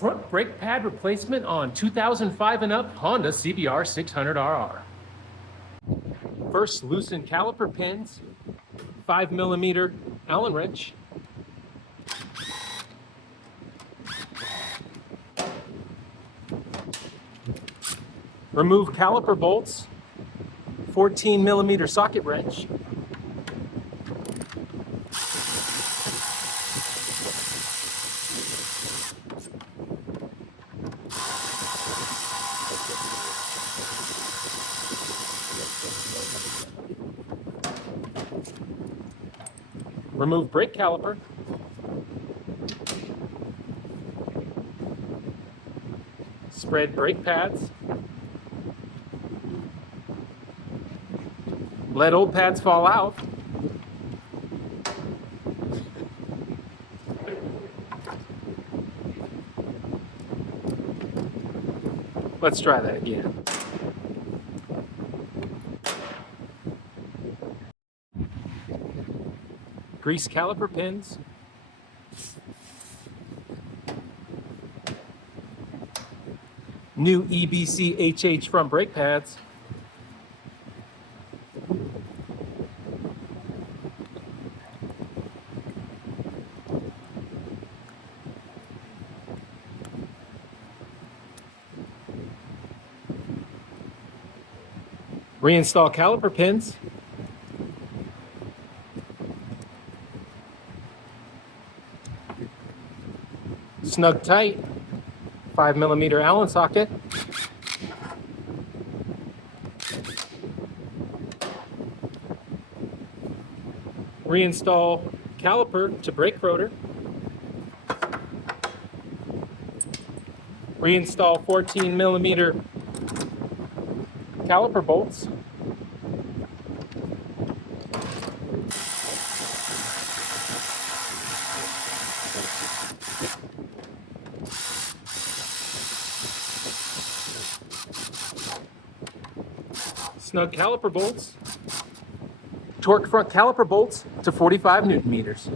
Front brake pad replacement on 2005 and up Honda CBR600RR. First, loosen caliper pins, 5mm Allen wrench. Remove caliper bolts, 14mm socket wrench. Remove brake caliper. Spread brake pads. Let old pads fall out. Let's try that again. Grease caliper pins. New EBC HH front brake pads. Reinstall caliper pins. Snug tight, 5mm Allen socket. Reinstall caliper to brake rotor. Reinstall 14mm caliper bolts. Snug caliper bolts. Torque front caliper bolts to 45 Newton meters.